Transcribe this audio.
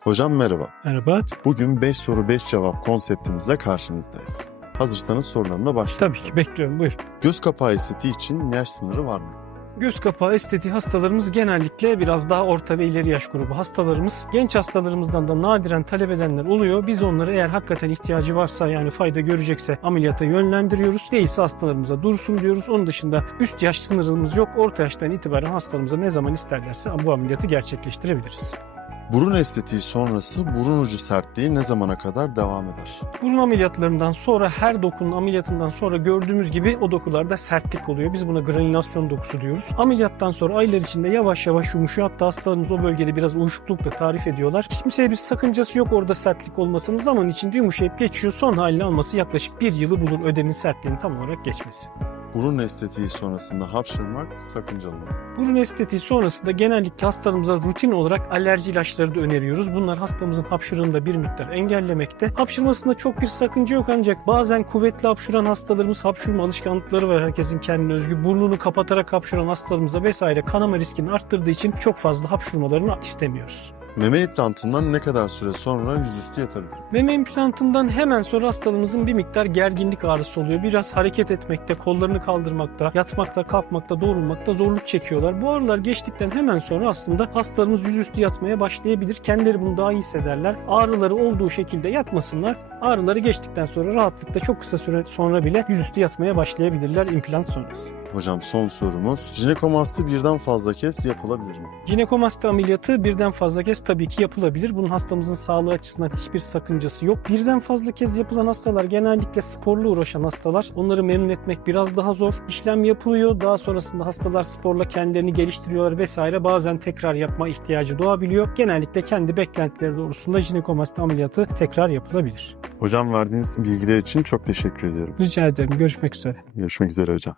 Hocam merhaba. Merhaba. Bugün 5 soru 5 cevap konseptimizle karşınızdayız. Hazırsanız sorularımla başlayalım. Tabii ki bekliyorum buyur. Göz kapağı estetiği için yaş sınırı var mı? Göz kapağı estetiği hastalarımız genellikle biraz daha orta ve ileri yaş grubu hastalarımız. Genç hastalarımızdan da nadiren talep edenler oluyor. Biz onları eğer hakikaten ihtiyacı varsa yani fayda görecekse ameliyata yönlendiriyoruz. Değilse hastalarımıza dursun diyoruz. Onun dışında üst yaş sınırımız yok. Orta yaştan itibaren hastalarımıza ne zaman isterlerse bu ameliyatı gerçekleştirebiliriz. Burun estetiği sonrası burun ucu sertliği ne zamana kadar devam eder? Burun ameliyatlarından sonra her dokunun ameliyatından sonra gördüğümüz gibi o dokularda sertlik oluyor. Biz buna granülasyon dokusu diyoruz. Ameliyattan sonra aylar içinde yavaş yavaş yumuşuyor. Hatta hastalarımız o bölgede biraz uyuşuklukla tarif ediyorlar. Hiç kimseye bir sakıncası yok orada sertlik olmasının zaman içinde yumuşayıp geçiyor. Son halini alması yaklaşık bir yılı bulur ödemin sertliğinin tam olarak geçmesi. Burun estetiği sonrasında hapşırmak sakıncalı mı? Burun estetiği sonrasında genellikle hastalarımıza rutin olarak alerji ilaçları da öneriyoruz. Bunlar hastamızın hapşırığını da bir miktar engellemekte. Hapşırmasında çok bir sakınca yok ancak bazen kuvvetli hapşuran hastalarımız hapşurma alışkanlıkları var herkesin kendine özgü. Burnunu kapatarak hapşuran hastalarımızda vesaire kanama riskini arttırdığı için çok fazla hapşurmalarını istemiyoruz. Meme implantından ne kadar süre sonra yüzüstü yatabilirim? Meme implantından hemen sonra hastalığımızın bir miktar gerginlik ağrısı oluyor. Biraz hareket etmekte, kollarını kaldırmakta, yatmakta, kalkmakta, doğrulmakta zorluk çekiyorlar. Bu ağrılar geçtikten hemen sonra aslında hastalarımız yüzüstü yatmaya başlayabilir. Kendileri bunu daha iyi hissederler. Ağrıları olduğu şekilde yatmasınlar. Ağrıları geçtikten sonra rahatlıkla çok kısa süre sonra bile yüzüstü yatmaya başlayabilirler implant sonrası. Hocam son sorumuz. Jinekomasti birden fazla kez yapılabilir mi? Jinekomasti ameliyatı birden fazla kez tabii ki yapılabilir. Bunun hastamızın sağlığı açısından hiçbir sakıncası yok. Birden fazla kez yapılan hastalar genellikle sporla uğraşan hastalar. Onları memnun etmek biraz daha zor. İşlem yapılıyor. Daha sonrasında hastalar sporla kendilerini geliştiriyorlar vesaire. Bazen tekrar yapma ihtiyacı doğabiliyor. Genellikle kendi beklentileri doğrusunda jinekomasti ameliyatı tekrar yapılabilir. Hocam verdiğiniz bilgiler için çok teşekkür ediyorum. Rica ederim. Görüşmek üzere. Görüşmek üzere hocam.